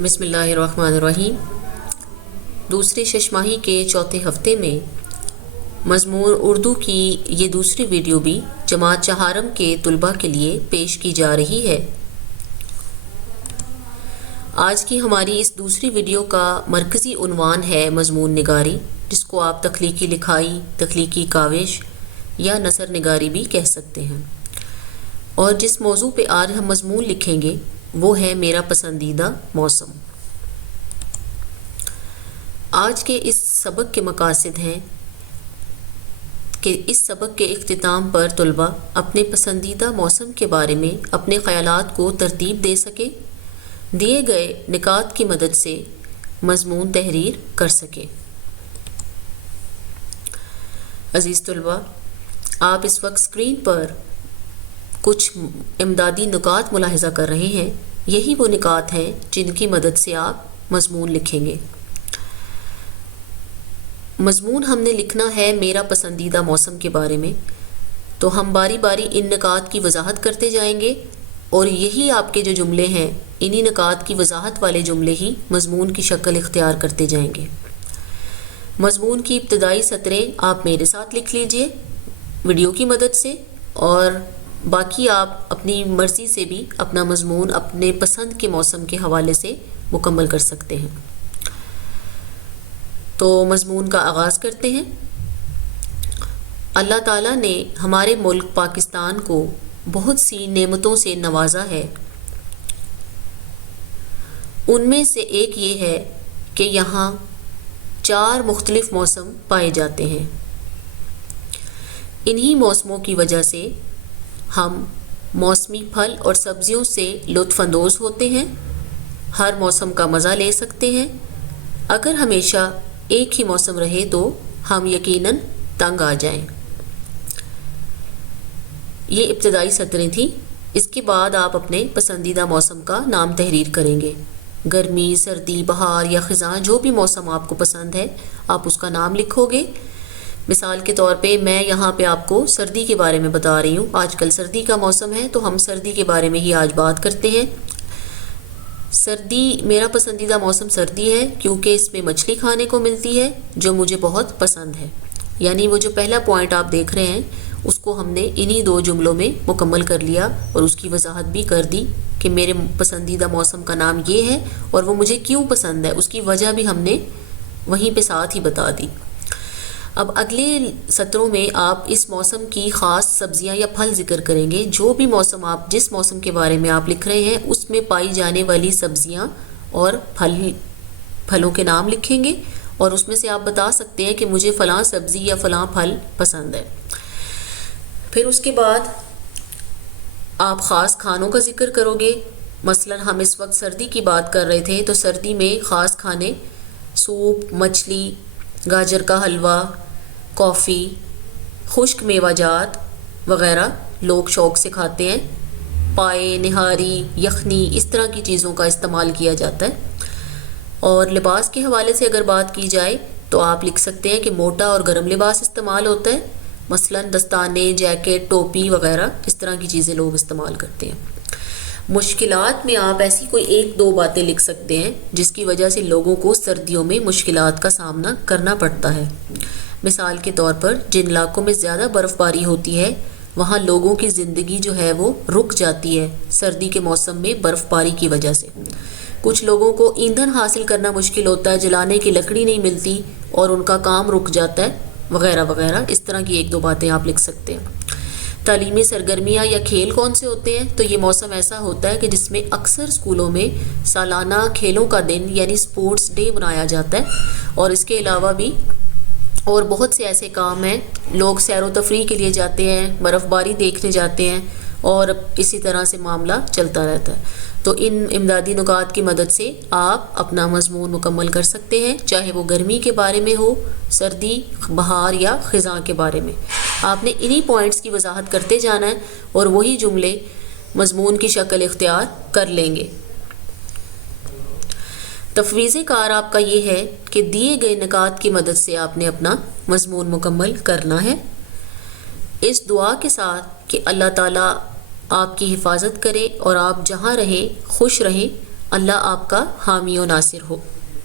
بسم اللہ الرحمن الرحیم۔ دوسری ششماہی کے چوتھے ہفتے میں مضمون اردو کی یہ دوسری ویڈیو بھی جماعت چہارم کے طلباء کے لیے پیش کی جا رہی ہے۔ آج کی ہماری اس دوسری ویڈیو کا مرکزی عنوان ہے مضمون نگاری، جس کو آپ تخلیقی لکھائی، تخلیقی کاوش یا نثر نگاری بھی کہہ سکتے ہیں، اور جس موضوع پہ آج ہم مضمون لکھیں گے وہ ہے میرا پسندیدہ موسم۔ آج کے اس سبق کے مقاصد ہیں کہ اس سبق کے اختتام پر طلباء اپنے پسندیدہ موسم کے بارے میں اپنے خیالات کو ترتیب دے سکیں، دیے گئے نکات کی مدد سے مضمون تحریر کر سکیں۔ عزیز طلباء، آپ اس وقت اسکرین پر کچھ امدادی نکات ملاحظہ کر رہے ہیں۔ یہی وہ نکات ہیں جن کی مدد سے آپ مضمون لکھیں گے۔ مضمون ہم نے لکھنا ہے میرا پسندیدہ موسم کے بارے میں، تو ہم باری باری ان نکات کی وضاحت کرتے جائیں گے، اور یہی آپ کے جو جملے ہیں، انہی نکات کی وضاحت والے جملے ہی مضمون کی شکل اختیار کرتے جائیں گے۔ مضمون کی ابتدائی سطریں آپ میرے ساتھ لکھ لیجئے ویڈیو کی مدد سے، اور باقی آپ اپنی مرضی سے بھی اپنا مضمون اپنے پسند کے موسم کے حوالے سے مکمل کر سکتے ہیں۔ تو مضمون کا آغاز کرتے ہیں۔ اللہ تعالیٰ نے ہمارے ملک پاکستان کو بہت سی نعمتوں سے نوازا ہے۔ ان میں سے ایک یہ ہے کہ یہاں 4 مختلف موسم پائے جاتے ہیں۔ انہی موسموں کی وجہ سے ہم موسمی پھل اور سبزیوں سے لطف اندوز ہوتے ہیں، ہر موسم کا مزہ لے سکتے ہیں۔ اگر ہمیشہ ایک ہی موسم رہے تو ہم یقیناً تنگ آ جائیں۔ یہ ابتدائی سطریں تھیں۔ اس کے بعد آپ اپنے پسندیدہ موسم کا نام تحریر کریں گے۔ گرمی، سردی، بہار یا خزاں، جو بھی موسم آپ کو پسند ہے آپ اس کا نام لکھو گے۔ مثال کے طور پہ میں یہاں پہ آپ کو سردی کے بارے میں بتا رہی ہوں۔ آج کل سردی کا موسم ہے تو ہم سردی کے بارے میں ہی آج بات کرتے ہیں۔ سردی، میرا پسندیدہ موسم سردی ہے کیونکہ اس میں مچھلی کھانے کو ملتی ہے جو مجھے بہت پسند ہے۔ یعنی وہ جو پہلا پوائنٹ آپ دیکھ رہے ہیں اس کو ہم نے انہی 2 جملوں میں مکمل کر لیا، اور اس کی وضاحت بھی کر دی کہ میرے پسندیدہ موسم کا نام یہ ہے اور وہ مجھے کیوں پسند ہے، اس کی وجہ بھی ہم نے وہیں پہ ساتھ ہی بتا دی۔ اب اگلے سطروں میں آپ اس موسم کی خاص سبزیاں یا پھل ذکر کریں گے۔ جو بھی موسم آپ، جس موسم کے بارے میں آپ لکھ رہے ہیں اس میں پائی جانے والی سبزیاں اور پھلوں کے نام لکھیں گے، اور اس میں سے آپ بتا سکتے ہیں کہ مجھے فلاں سبزی یا فلاں پھل پسند ہے۔ پھر اس کے بعد آپ خاص کھانوں کا ذکر کرو گے۔ مثلا ہم اس وقت سردی کی بات کر رہے تھے تو سردی میں خاص کھانے سوپ، مچھلی، گاجر کا حلوہ، کافی، خشک میوہ جات وغیرہ لوگ شوق سے کھاتے ہیں۔ پائے، نہاری، یخنی، اس طرح کی چیزوں کا استعمال کیا جاتا ہے۔ اور لباس کے حوالے سے اگر بات کی جائے تو آپ لکھ سکتے ہیں کہ موٹا اور گرم لباس استعمال ہوتا ہے۔ مثلا دستانے، جیکٹ، ٹوپی وغیرہ اس طرح کی چیزیں لوگ استعمال کرتے ہیں۔ مشکلات میں آپ ایسی کوئی 1-2 باتیں لکھ سکتے ہیں جس کی وجہ سے لوگوں کو سردیوں میں مشکلات کا سامنا کرنا پڑتا ہے۔ مثال کے طور پر جن علاقوں میں زیادہ برف باری ہوتی ہے وہاں لوگوں کی زندگی جو ہے وہ رک جاتی ہے سردی کے موسم میں برف باری کی وجہ سے۔ کچھ لوگوں کو ایندھن حاصل کرنا مشکل ہوتا ہے، جلانے کی لکڑی نہیں ملتی اور ان کا کام رک جاتا ہے، وغیرہ وغیرہ۔ اس طرح کی 1-2 باتیں آپ لکھ سکتے ہیں۔ تعلیمی سرگرمیاں یا کھیل کون سے ہوتے ہیں؟ تو یہ موسم ایسا ہوتا ہے کہ جس میں اکثر اسکولوں میں سالانہ کھیلوں کا دن یعنی اسپورٹس ڈے منایا جاتا ہے، اور اس کے علاوہ بھی اور بہت سے ایسے کام ہیں۔ لوگ سیر و تفریح کے لیے جاتے ہیں، برف باری دیکھنے جاتے ہیں، اور اسی طرح سے معاملہ چلتا رہتا ہے۔ تو ان امدادی نکات کی مدد سے آپ اپنا مضمون مکمل کر سکتے ہیں، چاہے وہ گرمی کے بارے میں ہو، سردی، بہار یا خزاں کے بارے میں۔ آپ نے انہی پوائنٹس کی وضاحت کرتے جانا ہے اور وہی جملے مضمون کی شکل اختیار کر لیں گے۔ تفویض کار آپ کا یہ ہے کہ دیے گئے نکات کی مدد سے آپ نے اپنا مضمون مکمل کرنا ہے، اس دعا کے ساتھ کہ اللہ تعالیٰ آپ کی حفاظت کرے اور آپ جہاں رہیں خوش رہیں، اللہ آپ کا حامی و ناصر ہو۔